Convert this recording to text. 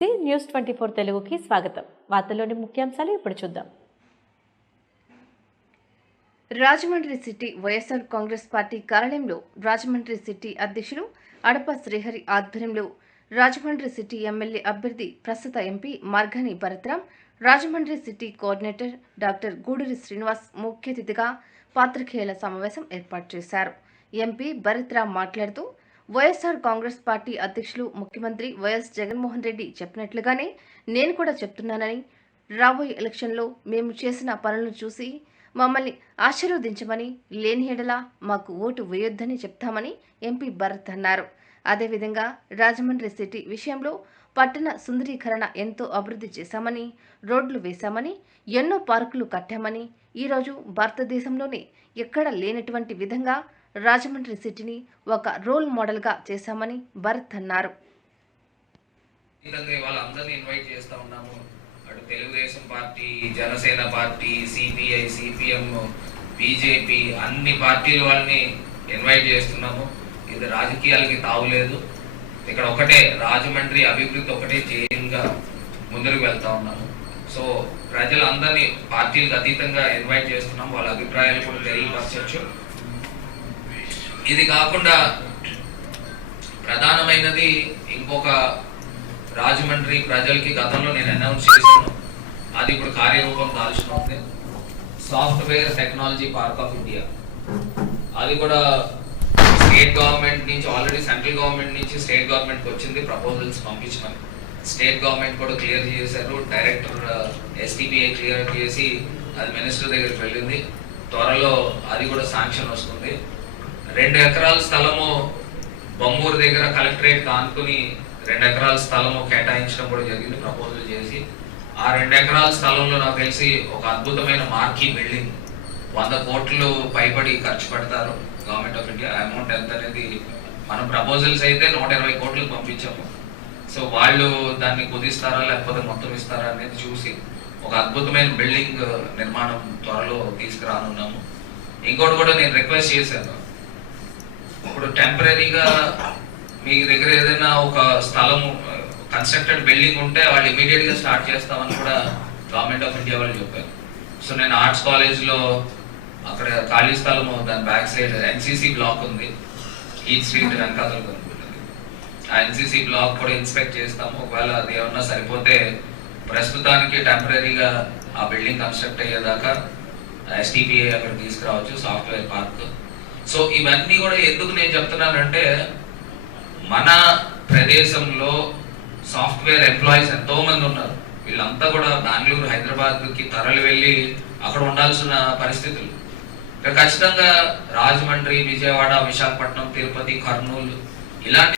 News 24 తెలుగుకి స్వాగతం. వార్తల్లోని ముఖ్యాంశాలు ఇప్పుడు చూద్దాం. రాజమండ్రి సిటీ వైఎస్ఆర్ కాంగ్రెస్ పార్టీ కార్యాలయంలో రాజమండ్రి సిటీ అధ్యక్షులు అడప శ్రీహరి ఆధ్వర్యంలో రాజమండ్రి సిటీ ఎమ్మెల్యే అభ్యర్థి ప్రస్తుత MP Margani Bharat Ram, Rajahmundry city coordinator doctor Guduri Srinivas ముఖ్య అతిథిగా పాత్రికేయుల సమావేశం ఏర్పాటు చేశారు. ఎంపీ భరత్రాం మాట్లాడుతూ వైఎస్ఆర్ కాంగ్రెస్ పార్టీ అధ్యక్షులు ముఖ్యమంత్రి వైఎస్ జగన్మోహన్ రెడ్డి చెప్పినట్లుగానే నేను కూడా చెప్తున్నానని, రాబోయే ఎలక్షన్లో మేము చేసిన పనులను చూసి మమ్మల్ని ఆశీర్వదించమని, లేని ఎడల మాకు ఓటు వేయొద్దని చెప్తామని ఎంపీ భరత్ అన్నారు. అదేవిధంగా రాజమండ్రి సిటీ విషయంలో పట్టణ సుందరీకరణ ఎంతో అభివృద్ధి చేశామని, రోడ్లు వేశామని, ఎన్నో పార్కులు కట్టామని, ఈరోజు భారతదేశంలోనే ఎక్కడ లేనటువంటి విధంగా రాజమండ్రి సిటీని ఒక రోల్ మోడల్గా చేశామని భరత్ అన్నారు. వాళ్ళందరినీ ఇన్వైట్ చేస్తా ఉన్నాము. అటు Telugu Desam party, Janasena party, CPI, CPM, BJP అన్ని పార్టీల వాళ్ళని ఇన్వైట్ చేస్తున్నాము. ఇది రాజకీయాలకి తావులేదు. ఇక్కడ ఒకటే రాజమండ్రి అభివృద్ధి ఒకటే ధ్యేయంగా ముందుకు వెళ్తా ఉన్నాము. సో ప్రజలందరినీ పార్టీలకు అతీతంగా ఇన్వైట్ చేస్తున్నాం. వాళ్ళ అభిప్రాయాలు కూడా తెలియపరచచ్చు. ఇది కాకుండా ప్రధానమైనది ఇంకొక రాజమండ్రి ప్రజలకి గతంలో నేను అనౌన్స్ చేశాను, అది ఇప్పుడు కార్యరూపం దాల్చిన ఉంది. Software technology park of India. అది కూడా స్టేట్ గవర్నమెంట్ నుంచి, ఆల్రెడీ సెంట్రల్ గవర్నమెంట్ నుంచి స్టేట్ గవర్నమెంట్కి వచ్చింది ప్రపోజల్స్ పంపించమని. స్టేట్ గవర్నమెంట్ కూడా క్లియర్ చేశారు. డైరెక్టర్ ఎస్టీపీఐ క్లియర్ చేసి అది మినిస్టర్ దగ్గరికి వెళ్ళింది. త్వరలో అది కూడా శాంక్షన్ వస్తుంది. 2 ఎకరాల స్థలము బొమ్మూరు దగ్గర కలెక్టరేట్ కానుకుని 2 ఎకరాల స్థలము కేటాయించడం కూడా జరిగింది ప్రపోజల్ చేసి. ఆ 2 ఎకరాల స్థలంలో నాకు తెలిసి ఒక అద్భుతమైన మార్కీ బిల్డింగ్ 100 కోట్లు పైబడి ఖర్చు పెడతారు గవర్నమెంట్ ఆఫ్ ఇండియా. అమౌంట్ ఎంత అనేది మనం ప్రపోజల్స్ అయితే 120 కోట్లకు పంపించాము. సో వాళ్ళు దాన్ని కుదిస్తారా లేకపోతే మొత్తం ఇస్తారా అనేది చూసి ఒక అద్భుతమైన బిల్డింగ్ నిర్మాణం త్వరలో తీసుకురానున్నాము. ఇంకోటి కూడా నేను రిక్వెస్ట్ చేశాను, ఇప్పుడు టెంపరీగా మీ దగ్గర ఏదైనా ఒక స్థలము కన్స్ట్రక్టెడ్ బిల్డింగ్ ఉంటే వాళ్ళు ఇమీడియట్ గా స్టార్ట్ చేస్తామని కూడా గవర్నమెంట్ ఆఫ్ ఇండియా వాళ్ళు చెప్పారు. సో నేను ఆర్ట్స్ కాలేజ్లో అక్కడ ఖాళీ స్థలము దాని బ్యాక్ సైడ్ ఎన్సీసీ బ్లాక్ ఉంది, ఈ స్ట్రీట్ వెనకాల కనుకుంటుంది. ఆ ఎన్సీసీ బ్లాక్ కూడా ఇన్స్పెక్ట్ చేస్తాము. ఒకవేళ అది ఏమన్నా సరిపోతే ప్రస్తుతానికి టెంపరీగా ఆ బిల్డింగ్ కన్స్ట్రక్ట్ అయ్యేదాకా ఎస్టీపీఐ అక్కడ తీసుకురావచ్చు, సాఫ్ట్వేర్ పార్క్. సో ఇవన్నీ కూడా ఎందుకు నేను చెప్తున్నానంటే, మన ప్రదేశంలో సాఫ్ట్వేర్ ఎంప్లాయీస్ ఎంతో మంది ఉన్నారు. వీళ్ళంతా కూడా బెంగళూరు, హైదరాబాద్కి తరలి వెళ్ళి అక్కడ ఉండాల్సిన పరిస్థితులు. ఖచ్చితంగా రాజమండ్రి, విజయవాడ, విశాఖపట్నం, తిరుపతి, కర్నూలు ఇలాంటి